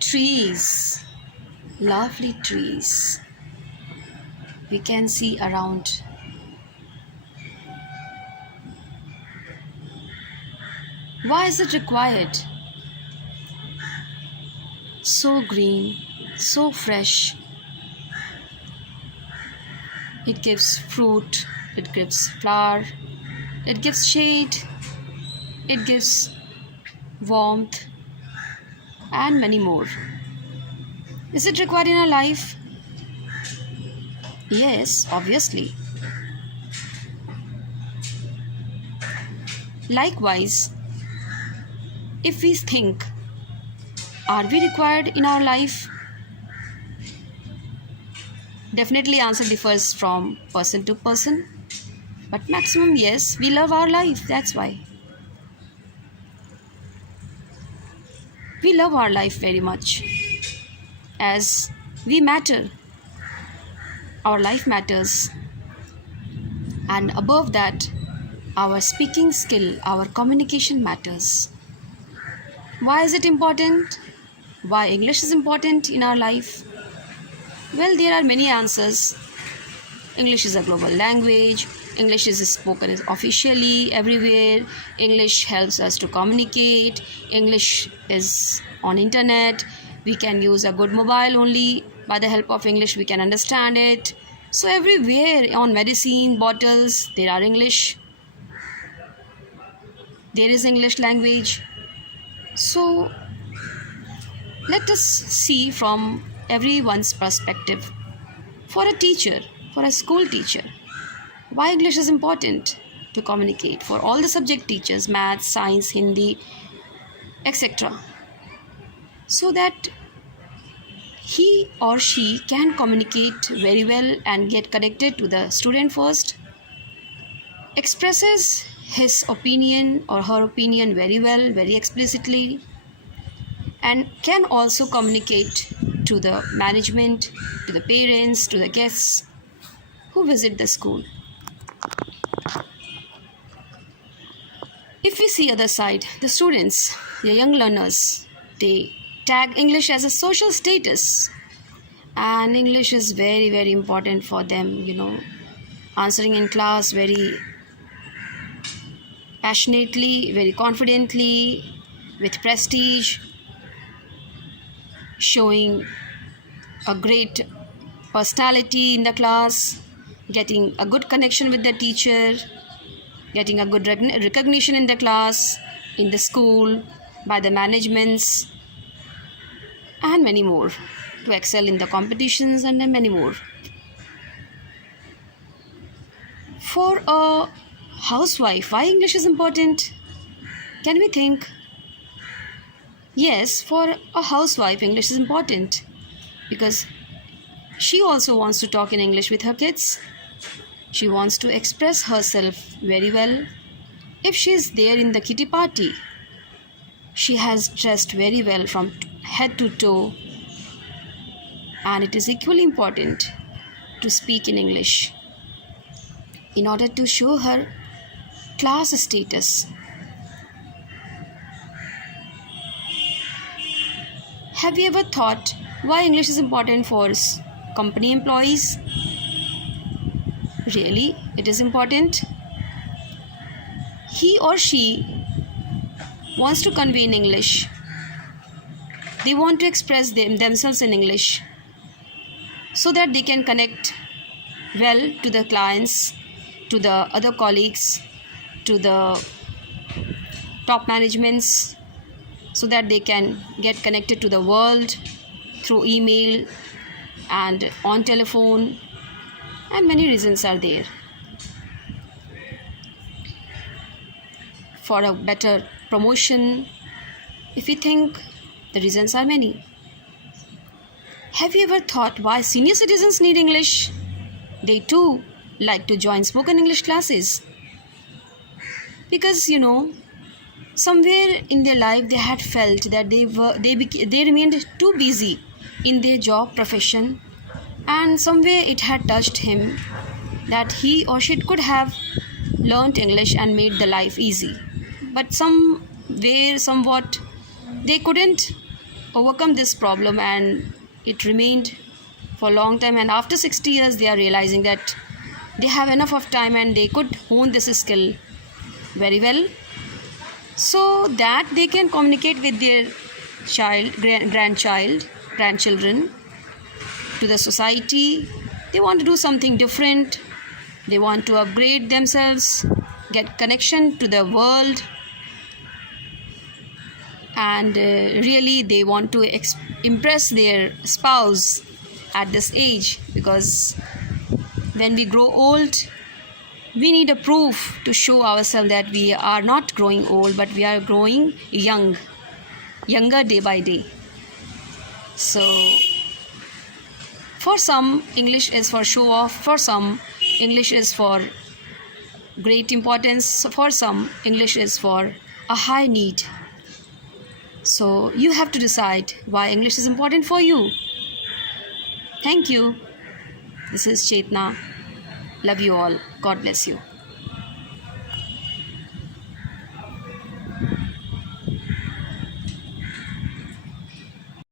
Trees, lovely trees we can see around. Why is it required? So green, so fresh. It gives fruit, it gives flower, it gives shade, it gives warmth, and many more. Is it required in our life? Yes, obviously. Likewise, if we think, are we required in our life? Definitely answer differs from person to person. But maximum yes, we love our life, that's why. We love our life very much as we matter. Our life matters. And above that, our speaking skill, our communication matters. Why is it important? Why English is important in our life? Well, there are many answers. English is a global language. English is spoken officially everywhere. English helps us to communicate. English is on internet. We can use a good mobile only. By the help of English, we can understand it. So everywhere on medicine bottles, there are English. There is English language. So let us see from everyone's perspective. For a teacher, for a school teacher, why English is important to communicate? For all the subject teachers, maths, science, Hindi, etc. So that he or she can communicate very well and get connected to the student first, expresses his opinion or her opinion very well, very explicitly, and can also communicate to the management, to the parents, to the guests who visit the school. If we see other side, the students, the young learners, they tag English as a social status, and English is very, very important for them, answering in class very passionately, very confidently, with prestige, showing a great personality in the class, getting a good connection with the teacher, getting a good recognition in the class, in the school, by the managements, and many more, to excel in the competitions and many more. For a housewife, why English is important? Can we think? Yes, for a housewife, English is important because she also wants to talk in English with her kids. She wants to express herself very well. If she is there in the kitty party, she has dressed very well from head to toe, and it is equally important to speak in English in order to show her class status. Have you ever thought why English is important for company employees? Really, it is important. He or she wants to convey in English. They want to express themselves in English so that they can connect well to the clients, to the other colleagues, to the top managements, so that they can get connected to the world through email and on telephone, and many reasons are there. For a better promotion, if we think, the reasons are many. Have you ever thought why senior citizens need English? They too like to join spoken English classes. Because somewhere in their life they had felt that they remained too busy in their job profession, and somewhere it had touched him that he or she could have learnt English and made the life easy, but somewhat they couldn't overcome this problem, and it remained for a long time, and after 60 years they are realizing that they have enough of time and they could hone this skill very well, so that they can communicate with their grandchildren, to the society. They want to do something different, they want to upgrade themselves, get connection to the world, and really they want to impress their spouse at this age, because when we grow old we need a proof to show ourselves that we are not growing old, but we are growing younger day by day. So for some, English is for show off, for some English is for great importance, for some English is for a high need. So you have to decide why English is important for you. Thank you. This is Chetna. Love you all. God bless you.